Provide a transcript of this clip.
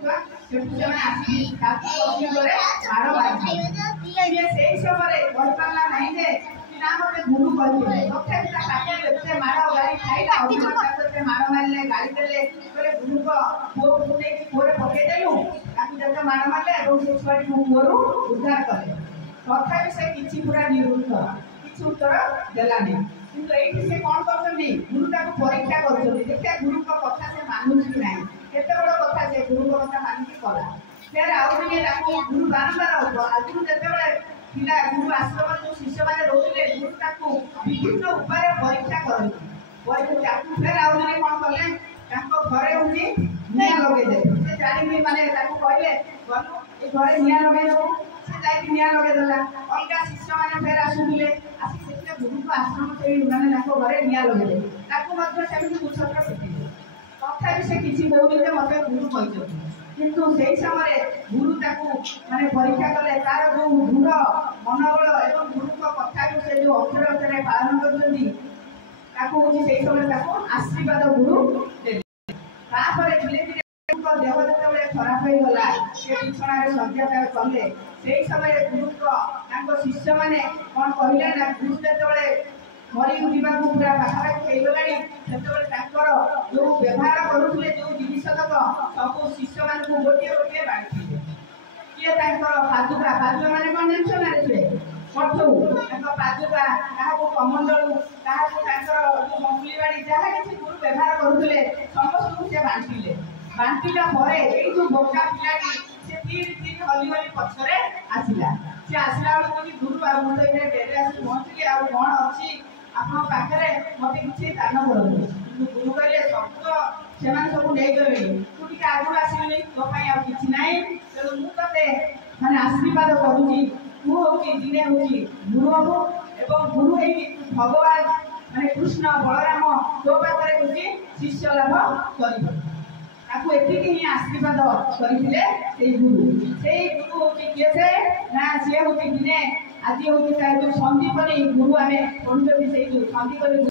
से आसी माड़ मारी से समय कही पारा ना जे ना मत गुरु कहते तथापि पाटे माड़ गाड़ी खाइला अभिमान माड़ मारे गाड़ी देले गुरु को पुओ को नहीं पुओरे पकईदेलु जो माड़ मारे से छुआटी पुओर उद्धार कले तथापि से किसी पूरा निरुद्ध किसी उत्तर देलानी किंतु ये से कौन कर गुरु परीक्षा कर गुरु कथा से मानुष कि ना केते बड़ कथा से गुरु कथा मानिक कला फिर आउ गुरु बारंबार आगुरी जो गुरु आश्रम जो शिष्य मैंने रोते गुरु विभिन्न उपाय परीक्षा करते फिर आउ कौन कले घरे हूँ निआ लगे से जानी माने कहले गलु ये घरे निआ लगे से निआ लगेदेला अलग शिष्य मैंने फिर आसुले आसिक गुरु को आश्रम से मैंने घरे निआ लगे सेमती कुशत्र पिटे तथापि से किसी कहते मत गुरु कहते किंतु से समय गुरु माने परीक्षा कले तार जो दृढ़ मनोबल एवं गुरु कथा को से जो अक्षर अक्षर पालन कर समय आशीर्वाद गुरु धीरे धीरे देह जो खराब हो गला से बिछण शଯ୍ୟା कले से समय गुरु शिष्य मैंने कौन कहले ना गुरु जो मरी उठा पूरा पाखापाखि होगा जो व्यवहार करुले जो जिनसतक सब शिष्य मान गोटे गोटे बांटी किए पादुका पादुका मैंने कौन जान पठू पादुका क्या कमंडलू क्या जो मंगली बाड़ी जहाँ किसी गुरु व्यवहार करुले समस्त से बांटिले बांटिला जो बोका पिलाटी से धीरे धीरे हली हली पछरे आसला सी आसला बेलू गुरु मुझे डेरे आस पहुँचली आ कौन अच्छी आप पाखे मत किसी दान करूँ गुरु कहले सब से सब नहीं गले तू टे आगु आसलि तो कि ना तेणु मुझे माने आशीर्वाद करुँगी तू हूँ दिने हूँ गुरु हबू एवं गुरु भगवान माने कृष्ण बलराम तो पाखे हूँ शिष्य लाभ कर ही आशीर्वाद करते गुरु से गुरु हूँ किए से ना सी हूँ दिने आज हूँ जो संदीपनी गुरु आम पढ़ुं से संदीपनी